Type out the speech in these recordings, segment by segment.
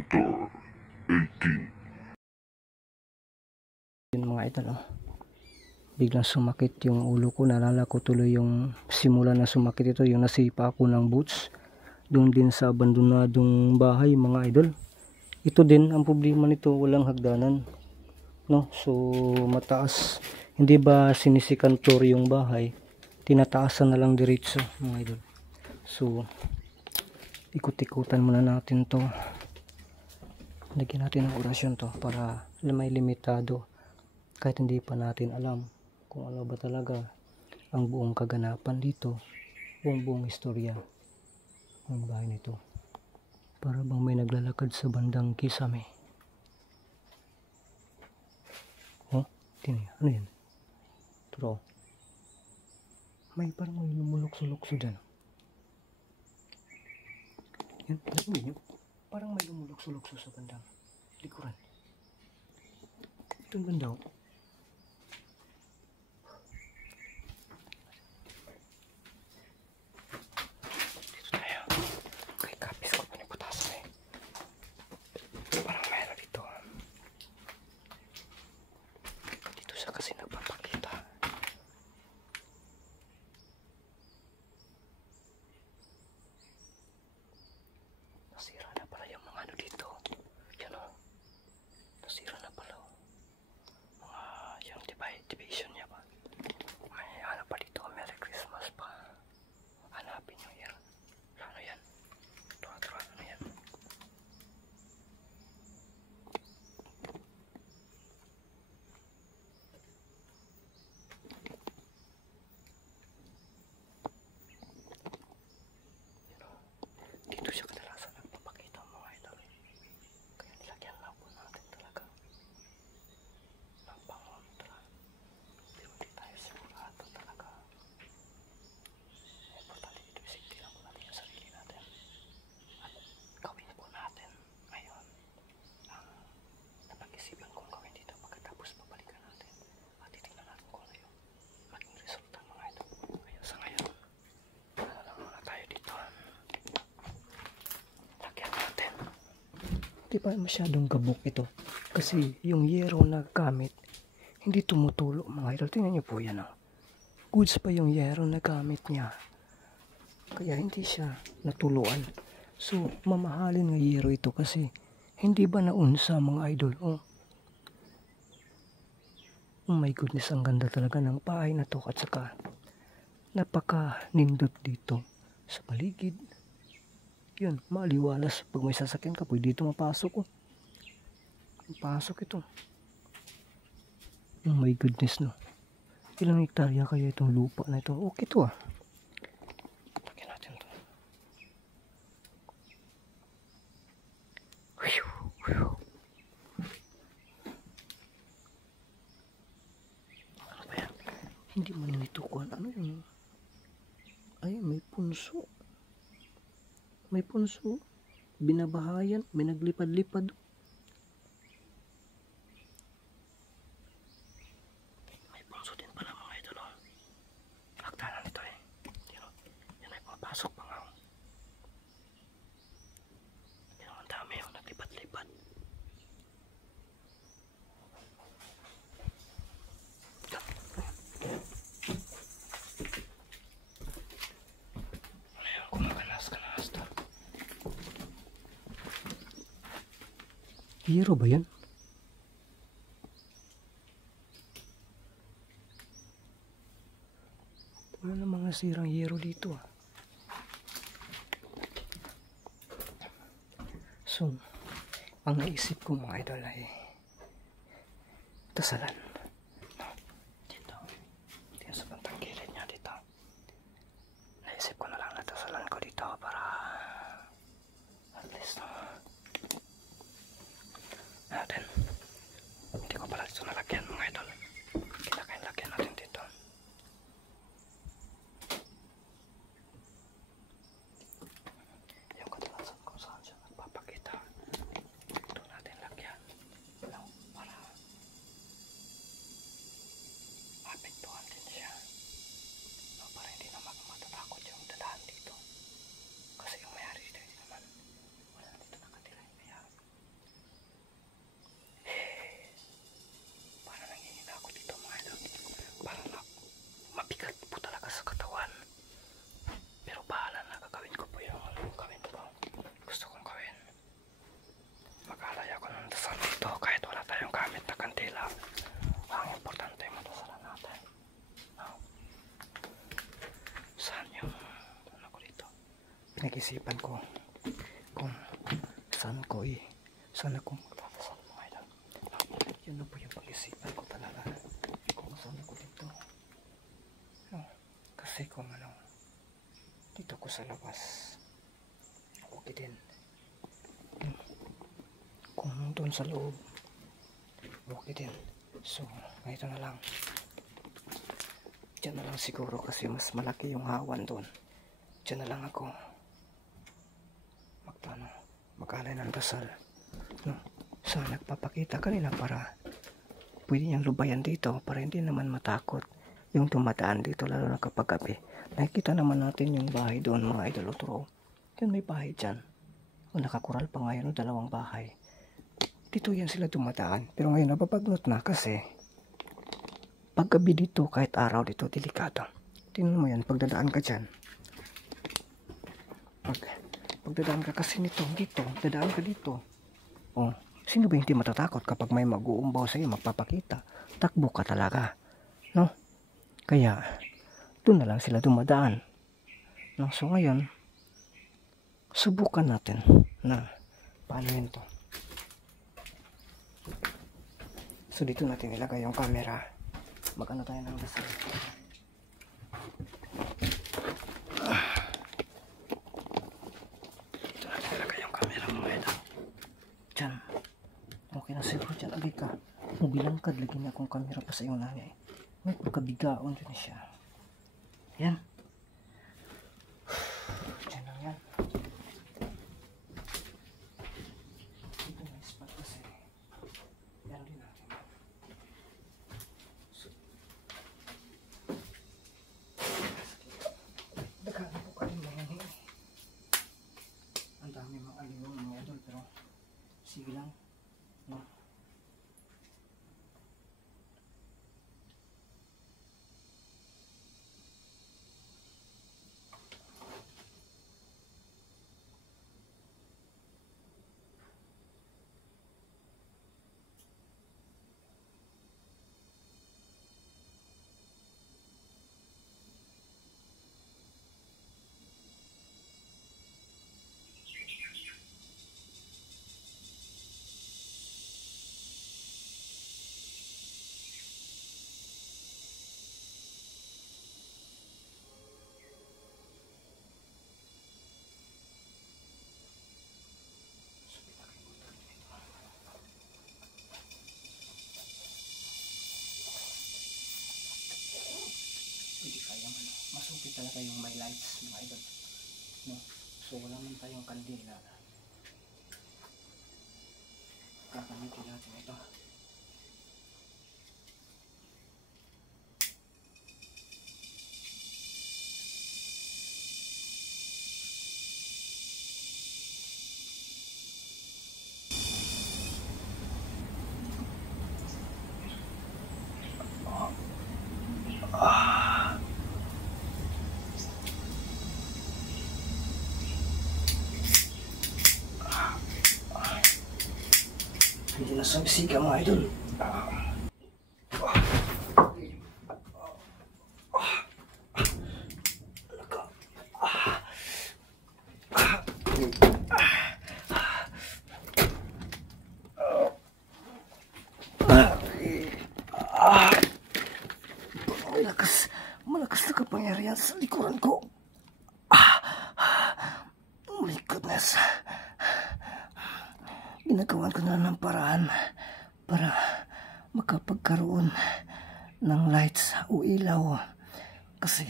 Hunter 18. Yun mga idol, biglang sumakit yung ulo ko. Naalala ko tuloy yung simula na sumakit ito, yung nasipa ako ng boots doon din sa abandonadong bahay mga idol. Ito din ang problema nito, walang hagdanan, no? So mataas, hindi ba sinisikan floor yung bahay, tinataasan na lang diretso mga idol. So ikot-ikutan muna natin to, lagyan natin ng orasyon to para may limitado, kahit hindi pa natin alam kung ano ba talaga ang buong kaganapan dito, buong istorya ng bahay nito. Para bang may naglalakad sa bandang kisame. Oh, tingnan, ano yan? Turo. May parang may lumulokso-lokso dyan. Yan, narinig nyo? Parang may lumulokso-lokso sa bandang likuran. Itong banda, oh. Nasira na pala yung mga ano dito. Yan o. Nasira na pala o. Mga yung division niya ba. May ano pa dito. Merry Christmas pa. Hanapin nyo yan. Ano yan? Turo. Ano yan? Dito siya kadalasan nagpapakita mga idol. Kaya nilagyan lang po natin talaga ng pangontra. Pero hindi tayo sigurado talaga. Importante dito, isipin lang po natin yung sarili natin. At gawin po natin ngayon ang napag-isipan kong gawin dito pagkatapos babalikan natin. At titignan natin kung ano yung maging resulta mga idol. Kaya sa ngayon, ano lang muna tayo dito. Di ba masyadong gabok ito? Kasi yung yero na gamit, hindi tumutulo mga idol. Tingnan nyo po yan. Goods pa yung yero na gamit niya. Kaya hindi siya natuluan. So mamahalin nga yero ito kasi hindi ba naunsa mga idol? Oh my goodness, ang ganda talaga ng bahay na to. At saka napaka nindot dito sa paligid. Yun, maliwalas. Pag may sasakyan ka, pwede dito mapasok ko. Mapasok ito. Oh my goodness, no. Ilang hektarya kaya itong lupa na ito? Okay to ah. Lagyan natin to. Ano ba yan? Hindi man nito kuhan. Ano yun? Ay, may punso. May punso, binabahayan, may naglipad-lipad. May punso din pala mga idol. Hagdanan nito eh. Yan ay pumapasok pa nga. Yan ang dami yung naglipad-lipad. Ayan, kumakalas-kalas to. Hero ba yan? Wala na mga sirang hero dito ah. So, ang naisip ko mga idol ay dasalan. Dito. Dito sa bantang gilid niya dito. Naisip ko na lang na dasalan ko dito para at least natin. Hindi ko pala dito nalagyan mga idol. Kinakain lagyan natin dito. Yung kadalasan kung saan siya nagpapakita. Dito natin lagyan. Para pinag-isipan ko kung saan ako magdadasal mga idol. Yun na po yung pag-isipan ko talaga kung saan ako dito. Kasi kung dito ko sa labas, okay din. Kung doon sa loob, okay din. So, ito na lang. Diyan na lang siguro kasi mas malaki yung hawan doon. Diyan na lang ako mag-alay ng dasal. So, nagpapakita kanina para pwede niyang lubayan dito para hindi naman matakot yung dumadaan dito, lalo na kapag gabi. Nakikita naman natin yung bahay doon mga idol. Otro, yun may bahay dyan. Nakakural pa ngayon, 2 bahay. Dito yan sila dumadaan. Pero ngayon napapagnot na kasi paggabi dito, kahit araw dito, delikado. Tingnan mo yan, pagdadaan ka dyan. Pagdadaan ka kasi dito, dadaan ka dito. Oh, sino ba hindi matatakot kapag may mag-uumbaw sa iyo, magpapakita? Takbo ka talaga, no? Kaya, doon na lang sila dumadaan. No? So ngayon, subukan natin na paano yun to. So dito natin ilagay yung camera. Mag-ano tayo ng dasal. Dito natin ilagay yung camera mga ito. Diyan. Okay na siguro dyan. Agay ka. Mubilangkad. Lagyan niya akong camera pa sa iyo nanay. May pagkabigaon dyan siya. Yan. Diyan lang yan. Dito may spot kasi. Yan din natin. Daghan po kayo mga hindi. Ang dami mga aliwang mga idol pero sige lang. No? Masupit talaga yung may lights mga idol, no? So wala man tayong kandila, kakamitin natin ito. Hindi na sumisiga mga idol. Malakas na kapangyarihan sa likuran ko. Oh my goodness. Ginagawan ko na ng paraan para makapagkaroon ng lights o ilaw. Kasi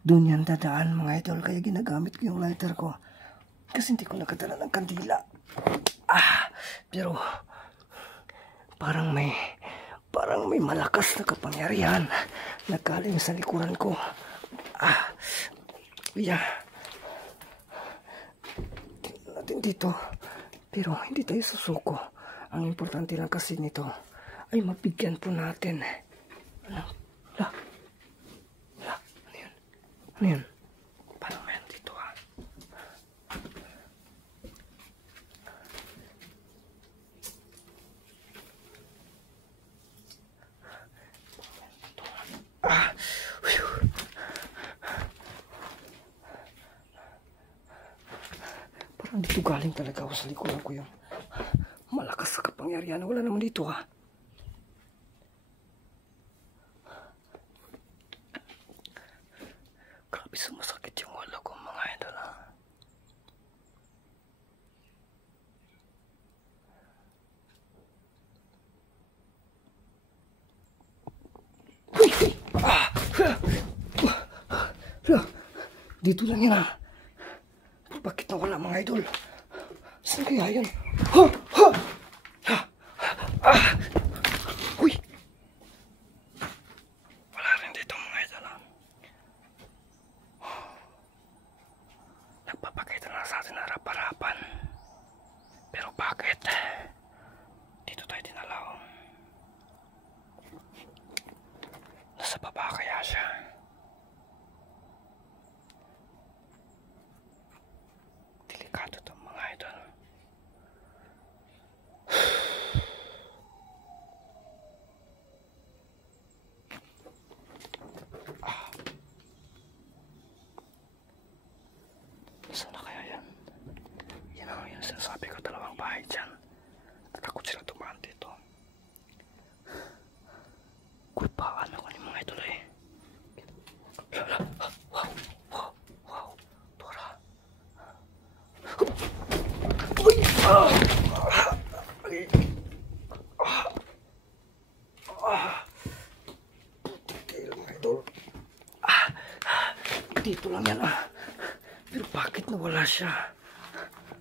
doon yan dadaan mga idol. Kaya ginagamit ko yung lighter ko. Kasi hindi ko nakadala ng kandila. Pero parang may malakas na kapangyarihan na galing sa likuran ko. Yeah. Tingnan natin dito. Pero hindi tayo susuko. Ang importante lang kasi nito ay mabigyan po natin. Ano yun? Ano yun? Parang meron dito galing talaga ako sa likuran ko yung malakas sa kapangyarihan. Wala naman dito ha. Grabe sumasakit yung ulo ko mga idol ha. Dito lang yan ha. Bakit nawala mga idol? Saan kaya yan? Ha! Ha! Ha! Ah! Uy! Wala rin dito mga idol ha. Nagpapakita na sa atin harap-harapan. Pero bakit? Dito tayo dinalaw. Nasa baba kaya siya? Delikado to mga idol. Sana kaya yan? Yan ang yung sinasabi ko, dalawang bahay dyan. Natakot sila tumaan dito. Kulpaan ako ni mga idol eh. Wow! Wow! Wow! Tora! Uy! Mga idol. Dito lang yan ah. Pero bakit nawala siya?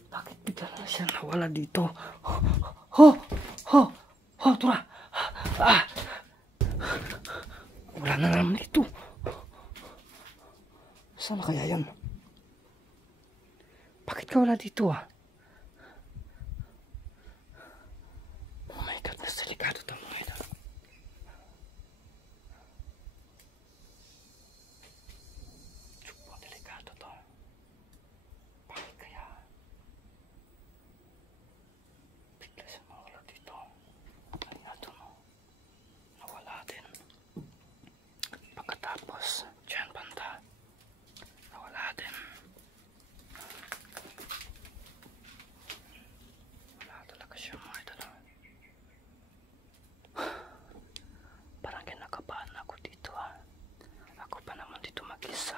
Bakit bigla na siya nawala dito? Tora! Wala na naman dito. Saan na kaya yun? Bakit ka wala dito ah? Oh my God, mas delikado ito mga idol. Super delikado to. Bakit kaya? Bigla siya mawala dito. Kaya ito no. Nawala din. Pagkatapos, dyan banda. Nawala din. Wala talaga siya mga idol. Parang kinakabahan ako dito ha. Ako pa naman dito mag-isa.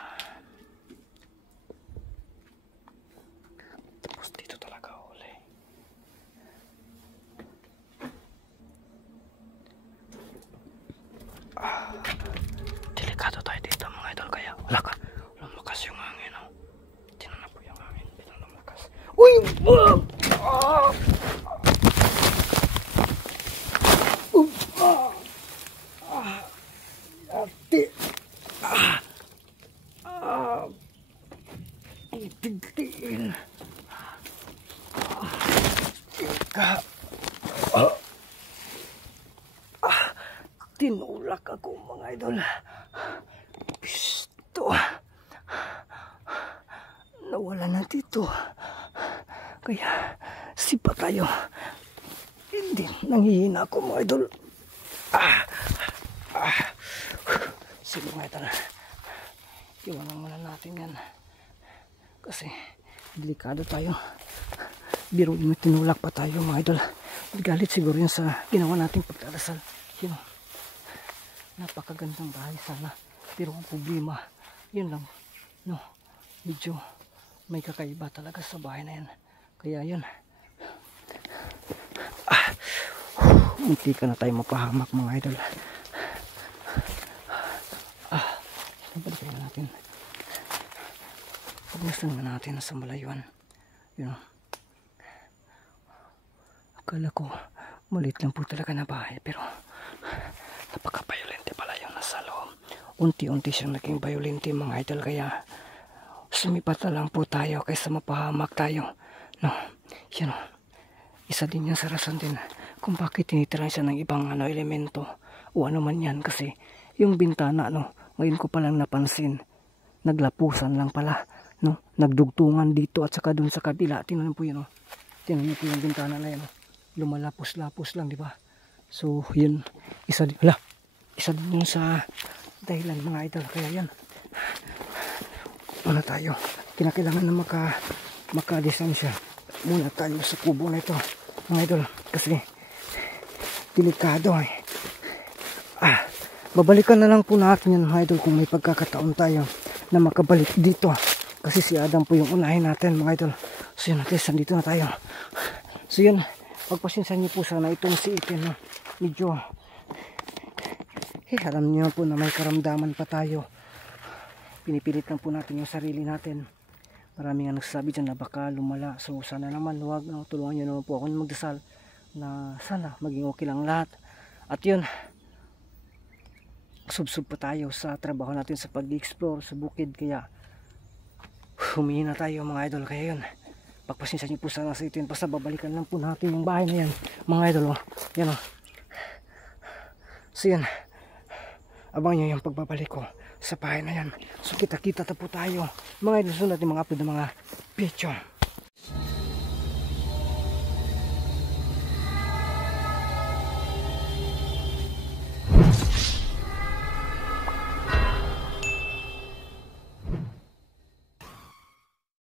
Tapos dito talaga uli. Delikado tayo dito mga idol. Kaya wala ka. Lumakas yung hangin oh. Tinan na po yung hangin. Bilang lumakas. Uy! Ate! Itigtiin. Ika. Tinulak ako mga idol. Pisto. Nawala na dito. Kaya sipa tayo. Hindi nanghihina ako mga idol. Sige mga idol. Iwanan muna natin yan. Kasi delikado tayo. Biro mo tinulak pa tayo mga idol. Galit siguro yun sa ginawa nating pagdarasal. You know, napakagandang bahay sana. Pero ang problema, yun lang. No, medyo may kakaiba talaga sa bahay na yan. Kaya yun. Hindi ka na tayo mapahamak mga idol. Balikan natin. Pagmasdan na natin sa malayuan. Yun. Akala ko maliit lang po talaga na bahay. Pero napaka-violente pala yung nasa loob. Unti-unti siyang naging violente mga idol. Kaya sumipat na lang po tayo kaysa mapahamak tayo. No. Yun. Isa din yan sa rason din kung bakit tinitira siya ng ibang elemento o ano man yan. Kasi yung bintana ngayon ko palang napansin, naglapusan lang pala, no? Nagdugtungan dito at saka dun sa kabila. Tingnan po yun, oh. Tingnan niyo po yung bintana na yan, oh. Lumalapos-lapos lang, di ba? So, yun, isa din yun sa dahilan mga idol. Kaya yan, tayo. Kinakailangan na maka-distansya. muna tayo sa kubo na ito mga idol, kasi delikado eh. Babalikan na lang po natin yan mga idol kung may pagkakataon tayo na makabalik dito, kasi si Adam po yung unahin natin mga idol. So yun, at least nandito na tayo. So yun, pagpasensya niyo po sana itong si Itin, no? Medyo alam niyo po na may karamdaman pa tayo. Pinipilit lang po natin yung sarili natin. Maraming nga nagsasabi dyan na baka lumala. So sana naman huwag, no? Tulungan niyo naman po ako na magdasal na sana maging okay lang lahat. At yun, subsub pa tayo sa trabaho natin sa pag-explore sa bukid, kaya humihin na tayo mga idol. Kaya yun, pagpasensya niyo po sana sa ito yun. Basta babalikan lang po natin yung bahay na yan mga idol, oh. Yan, oh. So yan, abang nyo yung pagbabalik ko sa bahay na yan. So kita-kita po tayo mga idol, sunod yung mga upload ng mga picture.